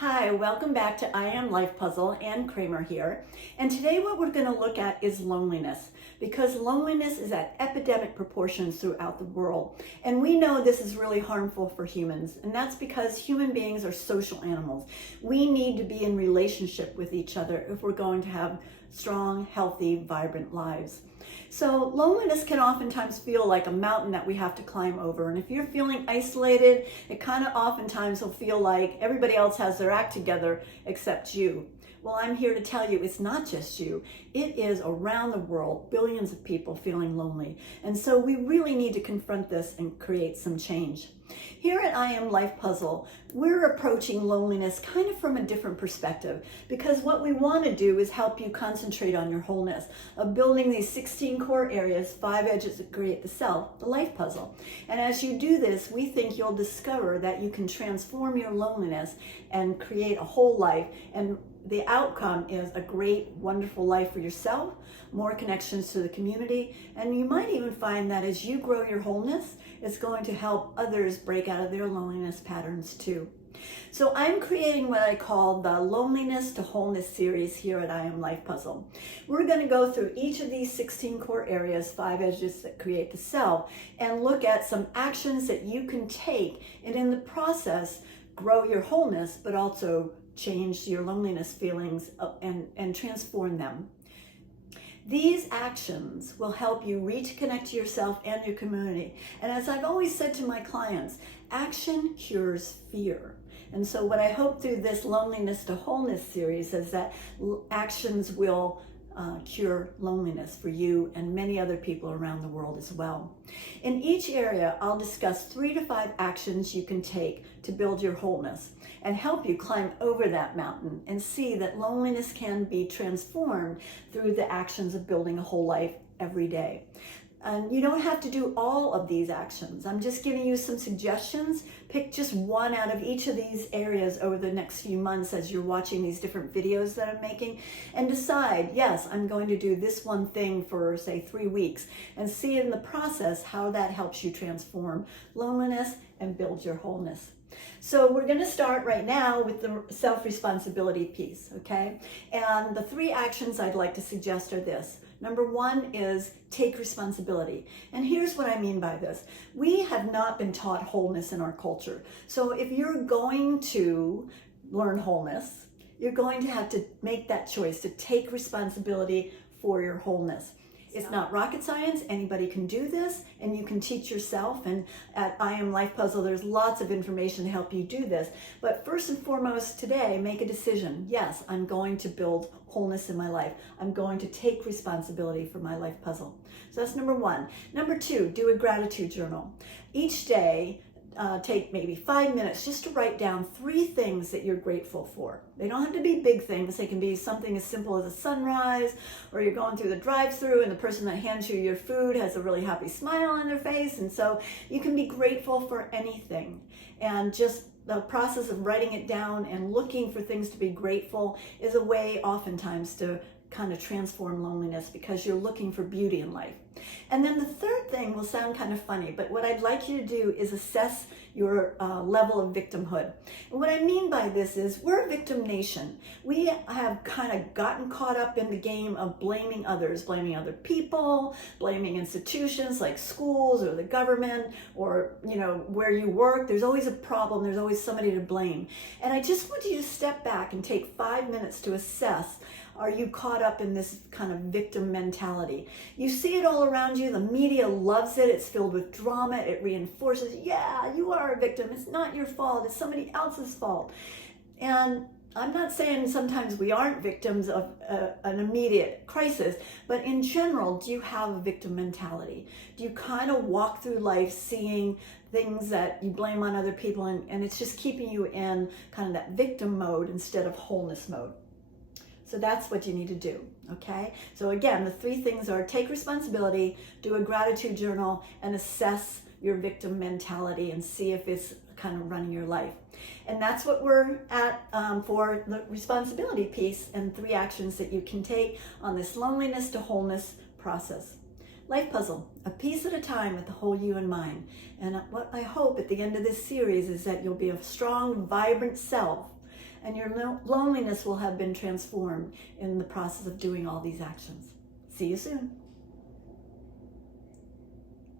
Hi, welcome back to I Am Life Puzzle. Ann Kramer here. And today what we're going to look at is loneliness, because loneliness is at epidemic proportions throughout the world. And we know this is really harmful for humans, and that's because human beings are social animals. We need to be in relationship with each other if we're going to have strong, healthy, vibrant lives. So loneliness can oftentimes feel like a mountain that we have to climb over. And if you're feeling isolated, it kind of oftentimes will feel like everybody else has their act together except you. Well, I'm here to tell you it's not just you. It is around the world, billions of people feeling lonely. And so we really need to confront this and create some change. Here at I Am Life Puzzle, we're approaching loneliness kind of from a different perspective, because what we want to do is help you concentrate on your wholeness, of building these 16 core areas, 5 edges that create the self, the life puzzle. And as you do this, we think you'll discover that you can transform your loneliness and create a whole life. And the outcome is a great, wonderful life for yourself, more connections to the community, and you might even find that as you grow your wholeness, it's going to help others break out of their loneliness patterns too. So I'm creating what I call the Loneliness to Wholeness series here at I Am Life Puzzle. We're going to go through each of these 16 core areas, 5 edges that create the self, and look at some actions that you can take, and in the process, grow your wholeness, but also change your loneliness feelings and transform them. These actions will help you reconnect to yourself and your community. And as I've always said to my clients, action cures fear. And so what I hope through this Loneliness to Wholeness series is that actions will cure loneliness for you and many other people around the world as well. In each area, I'll discuss 3 to 5 actions you can take to build your wholeness and help you climb over that mountain and see that loneliness can be transformed through the actions of building a whole life every day. And you don't have to do all of these actions. I'm just giving you some suggestions. Pick just one out of each of these areas over the next few months as you're watching these different videos that I'm making, and decide, yes, I'm going to do this one thing for, say, 3 weeks, and see in the process how that helps you transform loneliness and build your wholeness. So we're going to start right now with the self-responsibility piece, okay? And the 3 actions I'd like to suggest are this. Number 1 is take responsibility. And here's what I mean by this. We have not been taught wholeness in our culture. So if you're going to learn wholeness, you're going to have to make that choice to take responsibility for your wholeness. It's not rocket science. Anybody can do this, and you can teach yourself. And at I Am Life Puzzle, there's lots of information to help you do this. But first and foremost today, make a decision. Yes, I'm going to build wholeness in my life. I'm going to take responsibility for my life puzzle. So that's number 1. Number 2, do a gratitude journal. Each day, take maybe 5 minutes just to write down 3 things that you're grateful for. They don't have to be big things. They can be something as simple as a sunrise, or you're going through the drive-thru and the person that hands you your food has a really happy smile on their face. And so you can be grateful for anything. And just the process of writing it down and looking for things to be grateful is a way oftentimes to kind of transform loneliness, because you're looking for beauty in life. And then the third thing will sound kind of funny, but what I'd like you to do is assess your level of victimhood. And what I mean by this is we're a victim nation. We have kind of gotten caught up in the game of blaming others, blaming other people, blaming institutions like schools or the government, or where you work. There's always a problem. There's always somebody to blame. And I just want you to step back and take 5 minutes to assess, are you caught up in this kind of victim mentality? You see it all around you. The media loves it. It's filled with drama. It reinforces, yeah, you are a victim. It's not your fault. It's somebody else's fault. And I'm not saying sometimes we aren't victims of an immediate crisis, but in general, do you have a victim mentality? Do you kind of walk through life seeing things that you blame on other people, and it's just keeping you in kind of that victim mode instead of wholeness mode? So that's what you need to do, okay? So again, the 3 things are take responsibility, do a gratitude journal, and assess your victim mentality and see if it's kind of running your life. And that's what we're at for the responsibility piece, and 3 actions that you can take on this loneliness to wholeness process. Life puzzle, a piece at a time with the whole you in mind. And what I hope at the end of this series is that you'll be a strong, vibrant self and your loneliness will have been transformed in the process of doing all these actions. See you soon.